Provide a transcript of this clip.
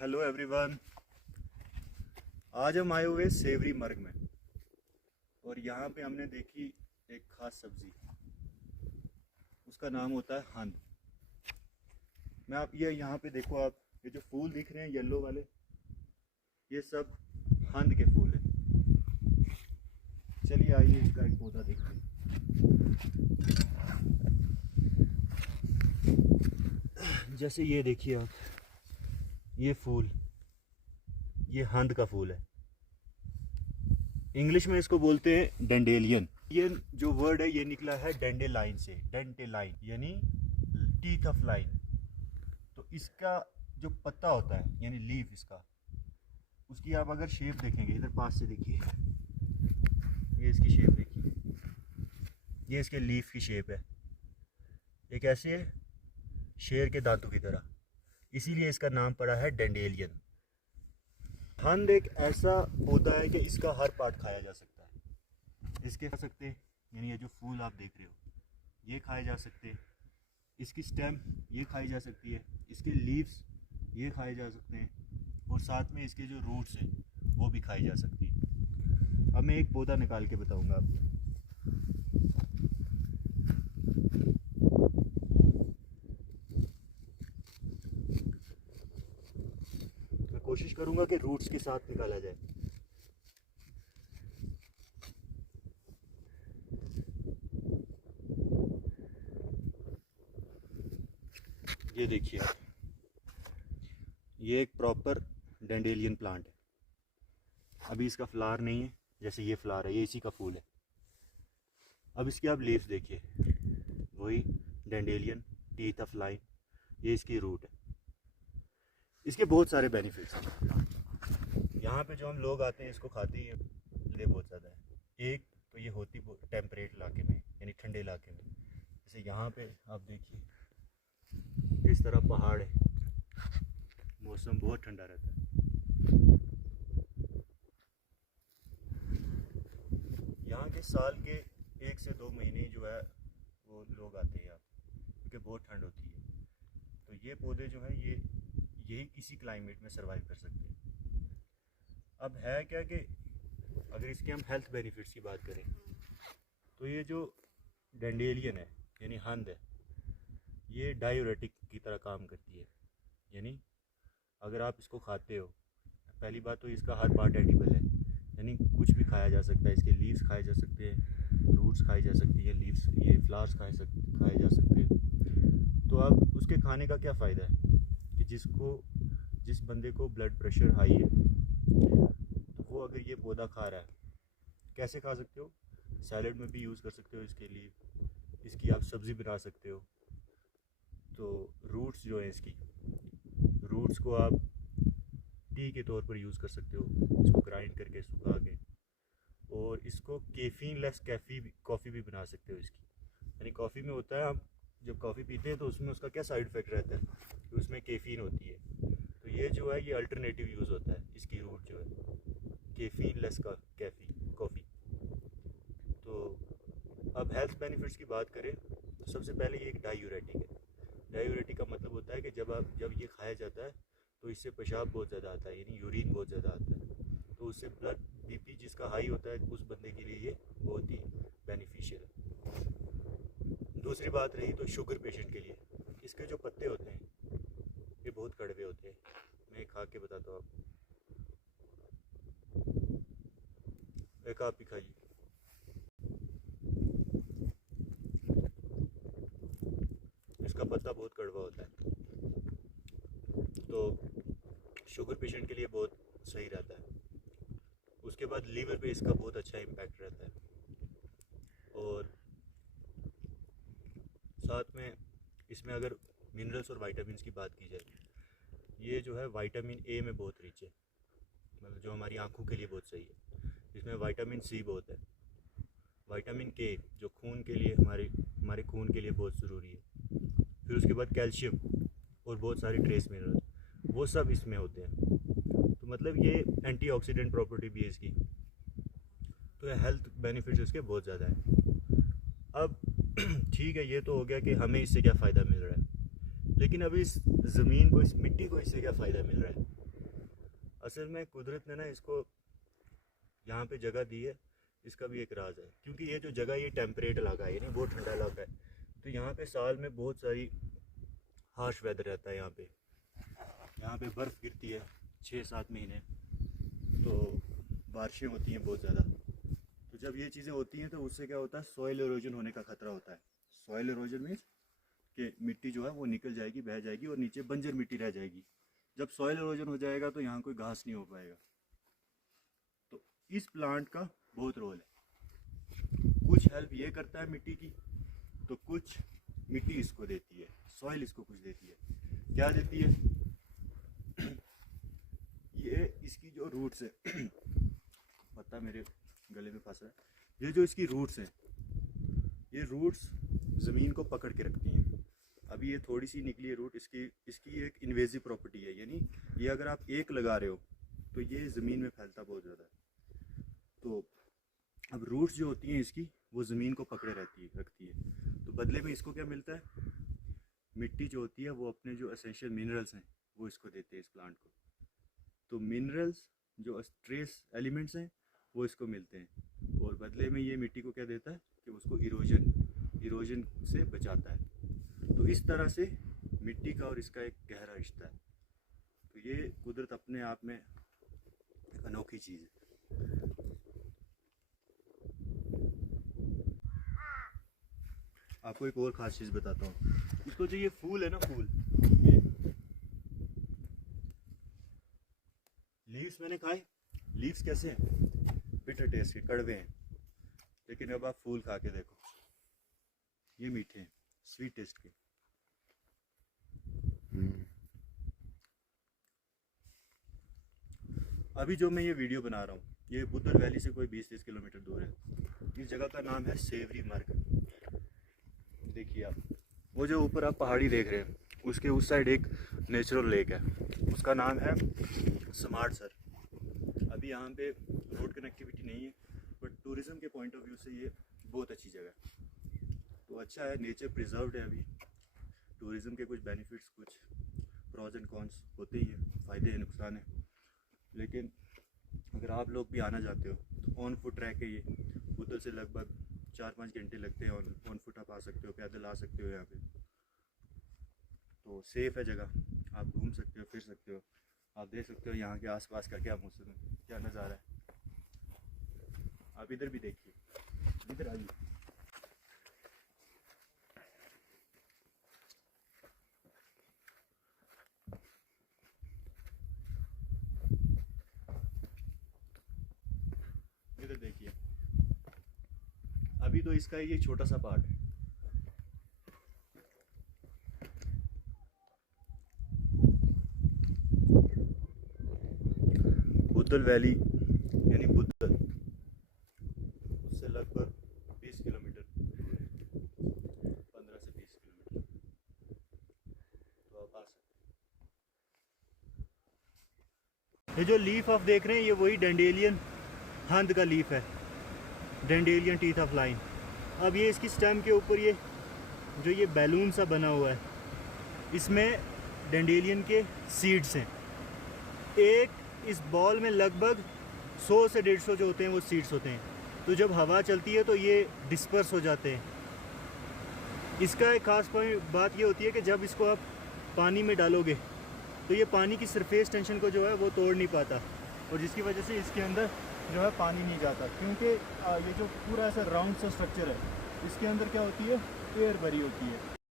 Hello everyone. आज हम आए हुए सेवरी मर्ग में और यहाँ पे हमने देखी एक खास सब्जी, उसका नाम होता है हंद। मैं आप ये यहाँ पे देखो, आप ये जो फूल दिख रहे हैं येलो वाले, ये सब हंद के फूल हैं। चलिए आइए इसका एक पौधा देखते हैं। जैसे ये देखिए आप, ये फूल, ये हंद का फूल है। इंग्लिश में इसको बोलते हैं डेंडेलियन। ये जो वर्ड है ये निकला है डेंडेलाइन से, डेंटेलाइन यानी टीथ ऑफ लाइन। तो इसका जो पत्ता होता है यानी लीफ इसका, उसकी आप अगर शेप देखेंगे, इधर पास से देखिए, ये इसकी शेप देखिए, ये इसके लीफ की शेप है, एक ऐसे शेर के दांतों की तरह, इसीलिए इसका नाम पड़ा है डेंडेलियन। हंद एक ऐसा पौधा है कि इसका हर पार्ट खाया जा सकता है। इसके खा सकते हैं, यानी ये जो फूल आप देख रहे हो ये खाए जा सकते हैं, इसकी स्टेम ये खाई जा सकती है, इसके लीव्स ये खाए जा सकते हैं, और साथ में इसके जो रूट्स हैं वो भी खाई जा सकती है। अब मैं एक पौधा निकाल के बताऊंगा आपको। कोशिश करूंगा कि रूट्स के साथ निकाला जाए। ये देखिए, ये एक प्रॉपर डेंडेलियन प्लांट है। अभी इसका फ्लावर नहीं है, जैसे ये फ्लावर है, ये इसी का फूल है। अब इसकी आप लीव्स देखिए, वही डेंडेलियन, टीथ ऑफ लाइन, ये इसकी रूट है। इसके बहुत सारे बेनिफिट्स हैं। यहाँ पे जो हम लोग आते हैं इसको खाते ही ले बहुत ज़्यादा है। एक तो ये होती टेम्परेट इलाके में, यानी ठंडे इलाके में, जैसे यहाँ पे आप देखिए किस तरह पहाड़ है, मौसम बहुत ठंडा रहता है। यहाँ के साल के 1 से 2 महीने जो है वो लोग आते हैं यहाँ, क्योंकि बहुत ठंड होती है। तो ये पौधे जो हैं ये यही इसी क्लाइमेट में सरवाइव कर सकते हैं। अब है क्या कि अगर इसके हम हेल्थ बेनिफिट्स की बात करें, तो ये जो डेंडेलियन है यानी हंद है, ये डायूरेटिक की तरह काम करती है। यानी अगर आप इसको खाते हो, पहली बात तो इसका हर पार्ट एडिबल है, यानी कुछ भी खाया जा सकता है। इसके लीव्स खाए जा सकते हैं, रूट्स खाई जा सकती है, लीव्स, ये फ्लावर्स खाए जा सकते हैं। तो अब उसके खाने का क्या फ़ायदा है कि जिस बंदे को ब्लड प्रेशर हाई है, तो वो अगर ये पौधा खा रहा है, कैसे खा सकते हो? सैलड में भी यूज़ कर सकते हो इसके लिए, इसकी आप सब्ज़ी बना सकते हो। तो रूट्स जो है इसकी, रूट्स को आप टी के तौर पर यूज़ कर सकते हो, इसको ग्राइंड करके सुखा के, और इसको कैफीन लेस कॉफ़ी भी बना सकते हो इसकी। यानी कॉफ़ी में होता है, हम जब कॉफ़ी पीते हैं तो उसमें उसका क्या साइड इफ़ेक्ट रहता है कि उसमें कैफीन होती है। तो ये जो है ये अल्टरनेटिव यूज़ होता है इसकी रूट जो है, कैफीन लेस का कॉफ़ी। तो अब हेल्थ बेनिफिट्स की बात करें तो सबसे पहले ये एक डायूरेटिक है। डायूरेटिक का मतलब होता है कि जब ये खाया जाता है तो इससे पेशाब बहुत ज़्यादा आता है, यानी यूरिन बहुत ज़्यादा आता है। तो उससे ब्लड बीपी जिसका हाई होता है, उस बंदे के लिए ये बहुत ही बेनिफिशियल है। दूसरी बात रही तो शुगर पेशेंट के लिए, इसके जो पत्ते होते हैं ये बहुत कड़वे होते हैं। मैं खा के बताता हूँ आपको, एक आप ही खाइए। इसका पत्ता बहुत कड़वा होता है, तो शुगर पेशेंट के लिए बहुत सही रहता है। उसके बाद लीवर पे इसका बहुत अच्छा इम्पैक्ट रहता है, और साथ में इसमें अगर मिनरल्स और विटामिन्स की बात की जाए, ये जो है विटामिन ए में बहुत रिच है, मतलब जो हमारी आंखों के लिए बहुत सही है। इसमें विटामिन सी बहुत है, विटामिन के जो खून के लिए, हमारे खून के लिए बहुत ज़रूरी है। फिर उसके बाद कैल्शियम और बहुत सारे ट्रेस मिनरल, वो सब इसमें होते हैं। तो मतलब ये एंटीऑक्सीडेंट प्रॉपर्टी भी है इसकी, तो हेल्थ बेनिफिट्स इसके बहुत ज़्यादा हैं। अब ठीक है, ये तो हो गया कि हमें इससे क्या फ़ायदा मिल रहा है, लेकिन अभी इस ज़मीन को, इस मिट्टी को इससे क्या फ़ायदा मिल रहा है। असल में कुदरत ने ना इसको यहाँ पे जगह दी है, इसका भी एक राज है। क्योंकि ये जो जगह, ये टेम्परेट इलाका है, यानी बहुत ठंडा इलाका है, तो यहाँ पे साल में बहुत सारी हार्श वेदर रहता है। यहाँ पे बर्फ़ गिरती है 6-7 महीने, तो बारिशें होती हैं बहुत ज़्यादा। तो जब ये चीज़ें होती हैं तो उससे क्या होता है, सॉइल इरोजन होने का ख़तरा होता है। सॉइल इरोजन मीन्स कि मिट्टी जो है वो निकल जाएगी, बह जाएगी और नीचे बंजर मिट्टी रह जाएगी। जब सॉइल इरोजन हो जाएगा तो यहाँ कोई घास नहीं हो पाएगा। तो इस प्लांट का बहुत रोल है। कुछ हेल्प ये करता है मिट्टी की, तो कुछ मिट्टी इसको देती है, सॉइल इसको कुछ देती है। क्या देती है? ये इसकी जो रूट्स है पत्ता मेरे गले में फंस रहा है। ये जो इसकी रूट्स हैं, ये रूट्स ज़मीन को पकड़ के रखती हैं। अभी ये थोड़ी सी निकली है रूट, इसकी एक इन्वेजिव प्रॉपर्टी है, यानी ये अगर आप एक लगा रहे हो तो ये ज़मीन में फैलता बहुत ज़्यादा है। तो अब रूट्स जो होती हैं इसकी, वो ज़मीन को पकड़े रखती है। तो बदले में इसको क्या मिलता है? मिट्टी जो होती है वो अपने जो एसेंशियल मिनरल्स हैं वो इसको देते हैं इस प्लांट को। तो मिनरल्स जो ट्रेस एलिमेंट्स हैं वो इसको मिलते हैं, और बदले में ये मिट्टी को क्या देता है कि उसको इरोजन से बचाता है। तो इस तरह से मिट्टी का और इसका एक गहरा रिश्ता है। तो ये कुदरत अपने आप में अनोखी चीज़ है। आपको एक और ख़ास चीज़ बताता हूँ। इसको जो ये फूल है ना, फूल, ये लीव्स मैंने खाए। लीव्स कैसे हैं? बिटर टेस्ट के, कड़वे हैं। लेकिन अब आप फूल खा के देखो, ये मीठे हैं, स्वीट टेस्ट के। अभी जो मैं ये वीडियो बना रहा हूँ, ये बुद्धर वैली से कोई 20-30 किलोमीटर दूर है। इस जगह का नाम है सेवरी मार्ग। देखिए आप, वो जो ऊपर आप पहाड़ी देख रहे हैं, उसके उस साइड एक नेचुरल लेक है, उसका नाम है स्मार्ट सर। अभी यहाँ पे रोड कनेक्टिविटी नहीं है, बट टूरिज़्म के पॉइंट ऑफ व्यू से ये बहुत अच्छी जगह है। तो अच्छा है, नेचर प्रिजर्व्ड है। अभी टूरिज़्म के कुछ बेनिफिट्स, कुछ प्रॉज एंड कॉन्स होते ही हैं, फ़ायदे हैं, नुकसान है। लेकिन अगर आप लोग भी आना चाहते हो तो ऑन फुट ट्रैक है ये। उधर से लगभग 4-5 घंटे लगते हैं, ऑन फुट आप आ सकते हो, पैदल आ सकते हो यहाँ पे। तो सेफ़ है जगह, आप घूम सकते हो, फिर सकते हो। आप देख सकते हो यहाँ के आसपास का क्या मौसम है, क्या नज़ारा है। आप इधर भी देखिए, इधर आइए। इधर देखिए, अभी तो इसका ये छोटा सा पार्ट है। बुद्धल वैली यानी बुद्धल, उससे लगभग 20 किलोमीटर, 15 से 20 किलोमीटर। तो आप आ सकते हैं। ये जो लीफ आप देख रहे हैं, ये वही डेंडेलियन हंद का लीफ है, डेंडेलियन टीथ ऑफ लाइन। अब ये इसकी स्टेम के ऊपर ये जो ये बैलून सा बना हुआ है, इसमें डेंडेलियन के सीड्स हैं। एक इस बॉल में लगभग 100 से 150 जो होते हैं वो सीड्स होते हैं। तो जब हवा चलती है तो ये डिस्पर्स हो जाते हैं। इसका एक ख़ास बात ये होती है कि जब इसको आप पानी में डालोगे तो ये पानी की सरफेस टेंशन को जो है वो तोड़ नहीं पाता, और जिसकी वजह से इसके अंदर जो है पानी नहीं जाता। क्योंकि ये जो पूरा ऐसा राउंड सा स्ट्रक्चर है, इसके अंदर क्या होती है, एयर भरी होती है।